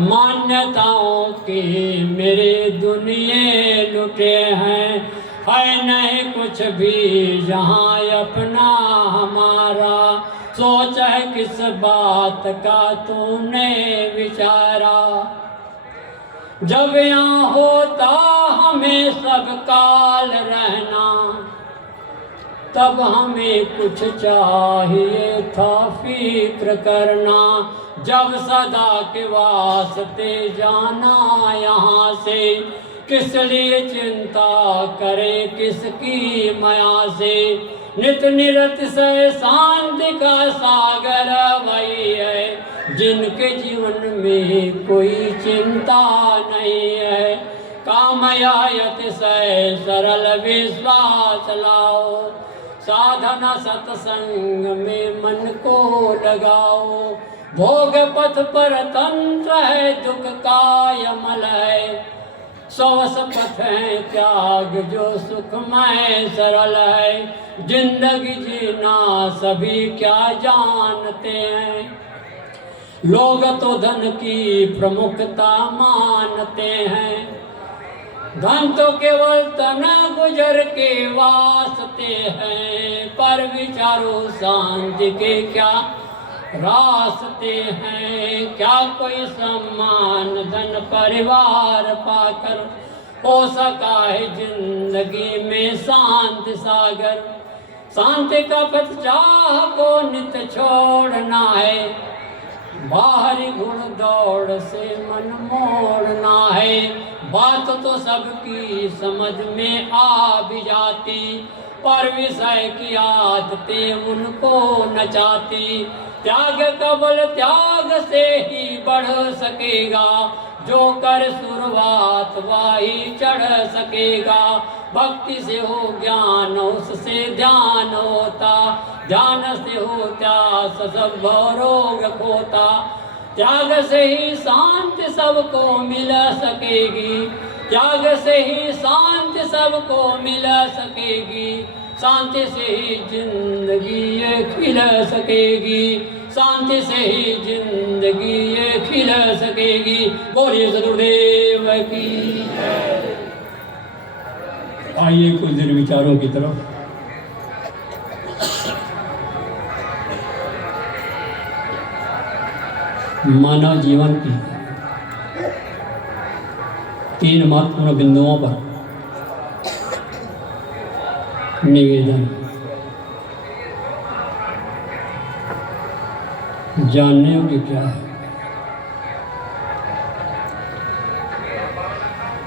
मान्यताओं की मेरी दुनिया लुटे हैं, है नहीं कुछ भी यहाँ अपना हमारा। सोच है किस बात का तूने विचारा, जब यहाँ होता हमें सब काल रहना, तब हमें कुछ चाहिए था फिक्र करना। जब सदा के वास्ते जाना यहाँ से, किस लिए चिंता करे किसकी माया से। नित निरत से शांति का सागर वही है, जिनके जीवन में कोई चिंता नहीं है। कामयायत से सरल विश्वास लाओ, साधना सत्संग में मन को लगाओ। भोग पथ पर तंत्र है, दुख का यमल है। सवस पथ है त्याग जो सुखमय सरल है। जिंदगी जीना सभी क्या जानते हैं, लोग तो धन की प्रमुखता मानते हैं। धन तो केवल तन गुजर के वास्ते हैं, पर विचारो शांति के क्या रास्ते हैं। क्या कोई सम्मान धन परिवार पाकर हो सका है जिंदगी में शांति सागर। शांति का पथ चाह को नित छोड़ना है, बाहरी गुण दौड़ से मन मोड़ना है। बात तो सबकी समझ में आ भी जाती, पर विषय की आदतें उनको नचाती। त्याग कबल त्याग से ही बढ़ सकेगा, जो कर शुरुआत वही चढ़ सकेगा। भक्ति से हो ज्ञान उससे ध्यान होता, ध्यान से हो त्यास सब रोग खोता। त्याग से ही शांति सबको मिल सकेगी, त्याग से ही शांति सबको मिल सकेगी। शांति से ही जिंदगी ये खिल सकेगी, शांति से ही जिंदगी ये खिल सकेगी। बोलिए सदगुरुदेव की। आइए कुछ दिन विचारों की तरफ। मानव जीवन की 3 महत्वपूर्ण बिंदुओं पर निवेदन। जानने योग्य क्या है,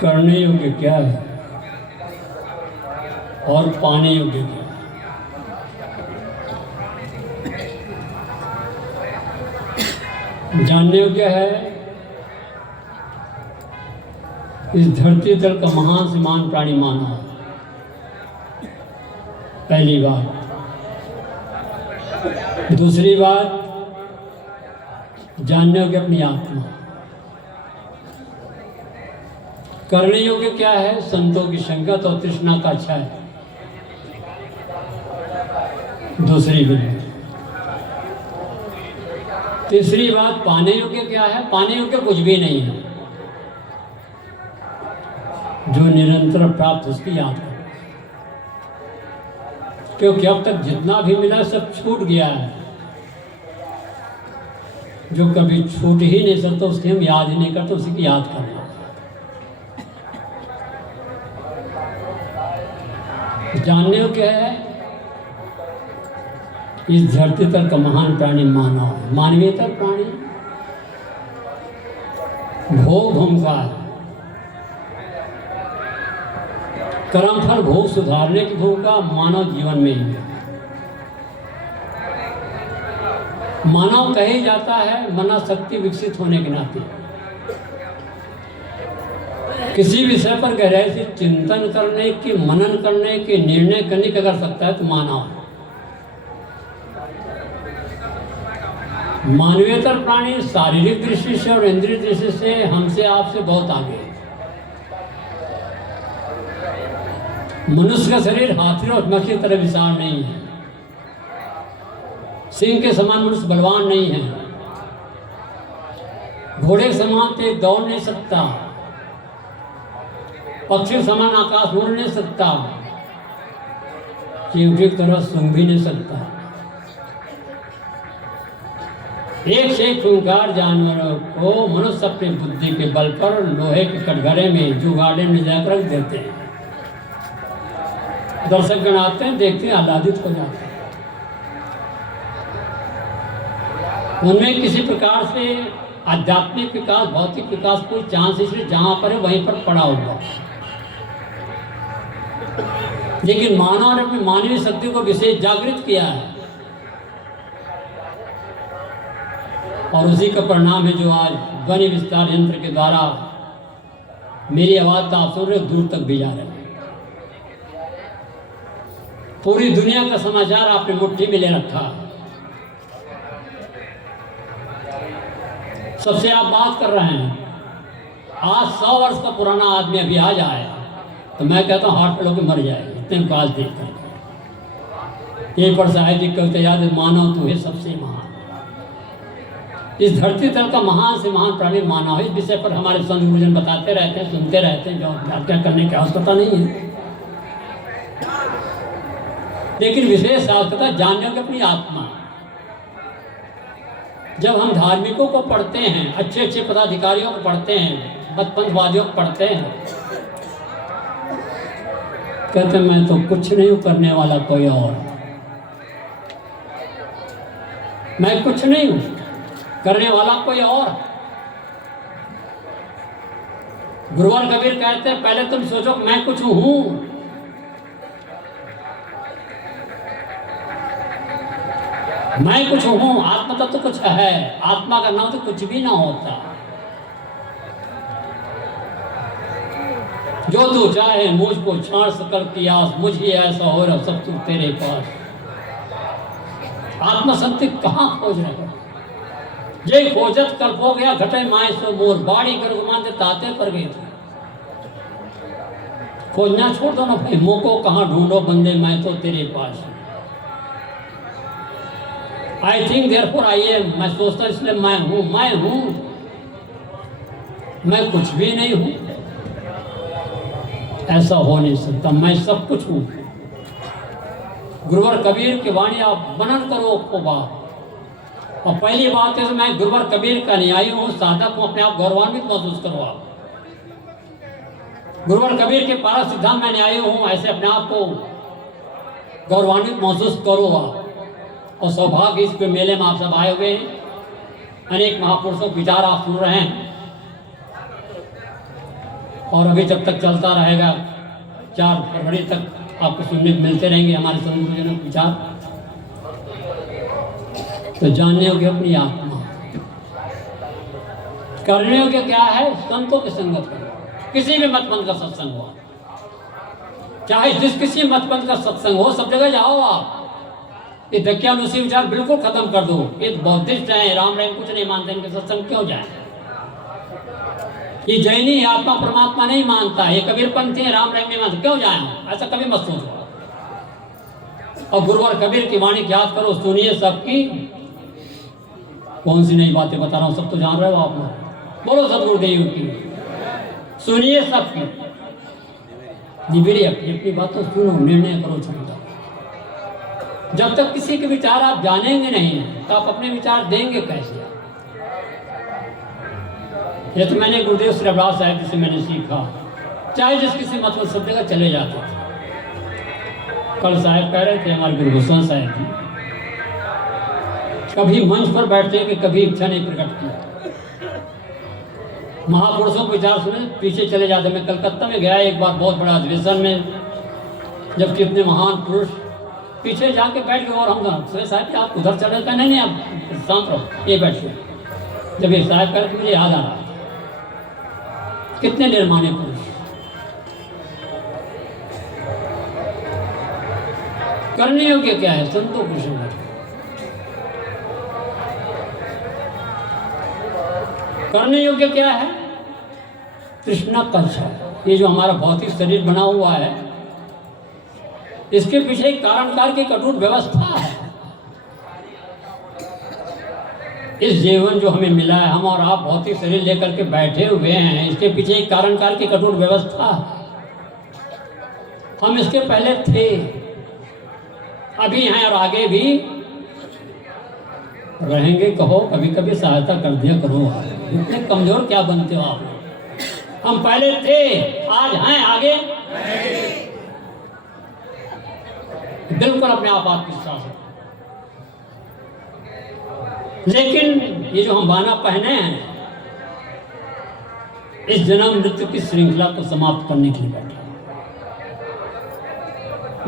करने योग्य क्या है और पाने योग्य क्या है। जानने योग्य है, इस धरती तल का महान से महान प्राणी मानव। पहली बात। दूसरी बात, जानने योग्य अपनी आत्मा। करने योग्य क्या है, संतों की संगत और तृष्णा का क्षय। दूसरी बात। तीसरी बात, पाने योग्य क्या है, पाने योग्य कुछ भी नहीं है। जो निरंतर प्राप्त उसकी याद करो, क्योंकि अब तक जितना भी मिला सब छूट गया है। जो कभी छूट ही नहीं सकता उसकी हम याद ही नहीं करते, उसी की याद करना। जानने को क्या है, इस धरती तल का महान प्राणी मानव है। मानवीयतर प्राणी भोग भूमकार, कर्मफल भोग सुधारने की भूमिका मानव जीवन में ही है। मानव कहे जाता है मना शक्ति विकसित होने के नाते। किसी विषय पर गहराई से चिंतन करने की, मनन करने की, निर्णय करने की अगर सकता है तो मानव। मानवीयतर प्राणी शारीरिक दृष्टि से और इंद्रिय दृष्टि से हमसे आपसे बहुत आगे है। मनुष्य का शरीर हाथी और मछली की तरह विशाल नहीं है। सिंह के समान मनुष्य बलवान नहीं है। घोड़े समान तेज दौड़ नहीं सकता, पक्षी समान आकाश उड़ नहीं सकता, चींटी की तरह सूंघ भी नहीं सकता। एक से एक खूंखार जानवरों को मनुष्य अपनी बुद्धि के बल पर लोहे के कटघरे में जुगाड़े में जाकर रख देते हैं। दर्शक गण आते हैं, देखते हैं, आह्लादित हो जाते हैं। उनमें किसी प्रकार से आध्यात्मिक विकास, भौतिक विकास कोई चांस इसलिए जहां पर है वहीं पर पड़ा हुआ। लेकिन मानव ने अपनी मानवीय शक्ति को विशेष जागृत किया है और उसी का परिणाम है जो आज ध्वनि विस्तार यंत्र के द्वारा मेरी आवाज तो आप सुन रहे दूर तक भी जा रहे हैं। पूरी दुनिया का समाचार आपने मुट्ठी में ले रखा। सबसे आप बात कर रहे हैं। आज 100 वर्ष का पुराना आदमी अभी आ जाए तो मैं कहता हूँ हार्ट फेल मर जाए इतने काल देख कर। ये पर साहिब जी कविता याद है, मानव तू है सबसे महान। इस धरती तल का महान से महान प्राणी मानव है। इस विषय पर हमारे संत गुरुजन बताते रहते हैं, सुनते रहते हैं, जो व्याख्या करने की आवश्यकता नहीं है। लेकिन विशेष आवश्यकता जानने की अपनी आत्मा। जब हम धार्मिकों को पढ़ते हैं, अच्छे अच्छे पदाधिकारियों को पढ़ते हैं, मतपंथवादियों को पढ़ते हैं, कहते मैं तो कुछ नहीं हूं, करने वाला कोई और। मैं कुछ नहीं हूं, करने वाला कोई और। गुरुवर कबीर कहते हैं पहले तुम सोचो मैं कुछ हूं। मैं कुछ हूं, आत्मा तत्व तो कुछ है। आत्मा का नाम तो कुछ भी ना होता। जो तू चाहे मुझको छाड़ सकल की आस, मुझे ऐसा हो रहा सब तू तेरे पास। आत्मा शक्ति कहाँ खोज रहे हो? ये खोजत कल्प हो गया घटे माए सो मोर, बाड़ी गर्भ मानते ताते पर गए थे। खोजना छोड़ दो ना भाई, मोको कहाँ ढूंढो बंदे, मैं तो तेरे पास। I think therefore I am, मैं सोचता इसलिए मैं हूं। मैं हूं, मैं कुछ भी नहीं हूं, ऐसा हो नहीं सकता। मैं सब कुछ हूं। गुरुवर कबीर की वाणी आप मनन करो को बात। और पहली बात है तो मैं गुरुवर कबीर का अनुयायी हूं, साधक हूं, अपने आप गौरवान्वित महसूस करो आप। गुरुवर कबीर के पारक सिद्धांत में अनुयायी हूं, ऐसे अपने आप को गौरवान्वित महसूस करो आप। और सौभाग्य इस मेले में आप सब आए हुए हैं। अनेक महापुरुषों के विचार आप सुन रहे हैं और अभी जब तक चलता रहेगा 4 फरवरी तक आपको सुनने को मिलते रहेंगे हमारे संत गुरुजनों के विचार। तो जानने योग्य अपनी आत्मा, करने योग्य क्या है? संतों की संगत करो। किसी भी मतपंथ का सत्संग हो, चाहे जिस किसी मतपंथ का सत्संग हो, सब जगह जाओ आप। ये दक्यानुसी विचार बिल्कुल खत्म कर दो। ये बौद्धिस्ट है, राम रहीम कुछ नहीं मानते, इनके सत्संग क्यों जाए? ये जैनी आत्मा परमात्मा नहीं मानता, ये कबीरपंथी है, राम रहीम नहीं मानते, क्यों जाए? ऐसा कभी मत सोचो। और गुरुवर कबीर की वाणी याद करो, सुनिए सबकी। कौन सी नई बातें बता रहा हूं, सब तो जान रहे हो आप लोग। बोलो सदगुरुदेव की, सुनिए सबकी। निबिड़ी अपनी बातों सुनो, निर्णय करो क्षमता। जब तक किसी के विचार आप जानेंगे नहीं तो आप अपने विचार देंगे कैसे? ये तो मैंने गुरुदेव श्री रविदास साहब जी से मैंने सीखा। चाहे जिस किसी मतलब सब जगह चले जाते थे। कल साहब कह रहे थे हमारे गुरु गोस्वामी साहब जी, कभी मंच पर बैठते कि कभी इच्छा नहीं प्रकट की। महापुरुषों के विचार सुने पीछे चले जाते। मैं कलकत्ता में गया एक बार बहुत बड़ा अधिवेशन में, जब कितने महान पुरुष पीछे जाके बैठ गए और हम साहब आप उधर चले गए। नहीं आप शांत रहो, ये बैठो। जब ये साहब कह रहे मुझे याद आ रहा कितने निर्माण्य पुरुष। करने योग्य क्या है? संतों की संगत। करने योग्य क्या है? तृष्णा कच्छा। ये जो हमारा भौतिक शरीर बना हुआ है, इसके पीछे एक कारण की कटुट व्यवस्था है। इस जीवन जो हमें मिला है, हम और आप भौतिक शरीर लेकर के बैठे हुए हैं, इसके पीछे एक कारण काल की कठोर व्यवस्था। हम इसके पहले थे, अभी हैं और आगे भी रहेंगे। कहो कभी कभी सहायता कर दिया करो, इतने कमजोर क्या बनते हो आप? हम पहले थे, आज हैं, आगे बिल्कुल अपने आप आत्मविश्वास है। लेकिन ये जो हम बाना पहने हैं, इस जन्म मृत्यु की श्रृंखला को समाप्त करने के लिए बैठे।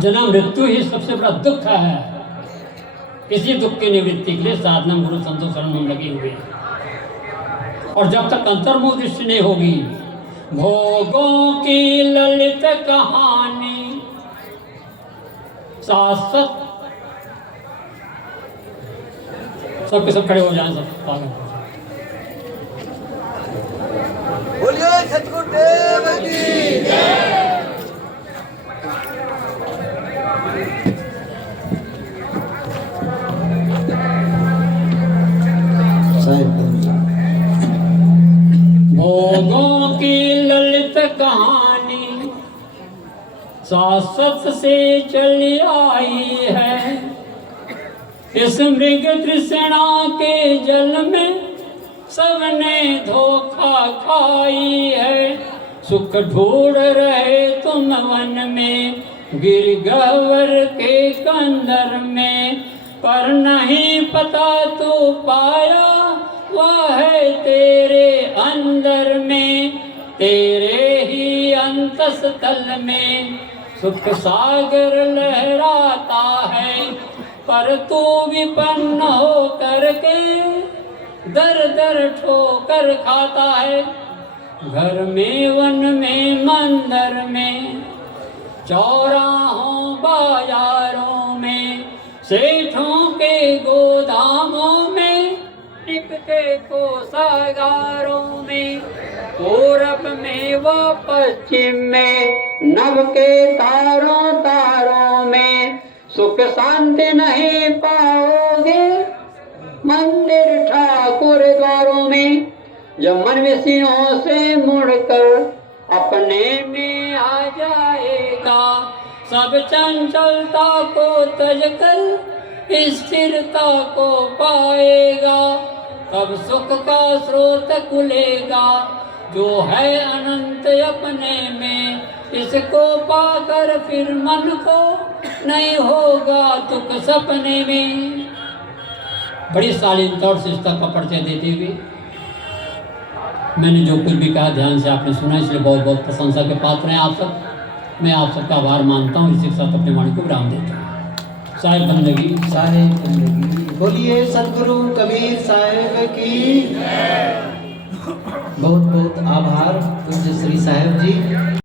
जन्म मृत्यु ही सबसे बड़ा दुख है। इसी दुख की निवृत्ति के लिए साधना गुरु संतों शरण में लगी हुई है। और जब तक अंतर्मुख दृष्टि नहीं होगी, भोगों की ललित कहानी शाश्वत। सबके सब खड़े हो जाएं, सब पागल। बोलिए सतगुरुदेव की जय। भोगों की ललित कहानी शाश्वत से चली आई है। इस मृग तृष्णा के जल में सबने धोखा खाई है। सुख ढूंढ रहे तुम वन में, गिरगवर के कंदर में, पर नहीं पता तू पाया वह है तेरे अंदर में। तेरे ही अंतस्तल में सुख सागर लहराता है, पर तू विपन्न हो करके दर दर ठोकर खाता है। घर में, वन में, मंदिर में, चौराहों बाजारों में, सेठों के गोदामों में, टिकटे कोषागारों में, पूरब में व पश्चिम में, नभ के तारों तारों में, सुख शांति नहीं पाओगे मंदिर ठाकुर द्वारों में। जब मन विषयों से मुड़कर अपने में आ जाएगा, सब चंचलता को तजकर स्थिरता को पाएगा। तब सुख का स्रोत खुलेगा जो है अनंत अपने में। इसको पाकर फिर मन को नहीं होगा दुख सपने में। बड़ी शालीनता और शिष्टता का परिचय देते हुए मैंने जो कुछ भी कहा ध्यान से आपने सुना, इसलिए बहुत बहुत प्रशंसा के पात्र हैं आप सब। मैं आप सबका आभार मानता हूँ। इसी के साथ अपने वाणी को विराम देता हूँ। साहिब बंदगी, साहिब बंदगी। बोलिए सतगुरु कबीर साहिब की बहुत बहुत आभार पूज्य श्री साहिब जी।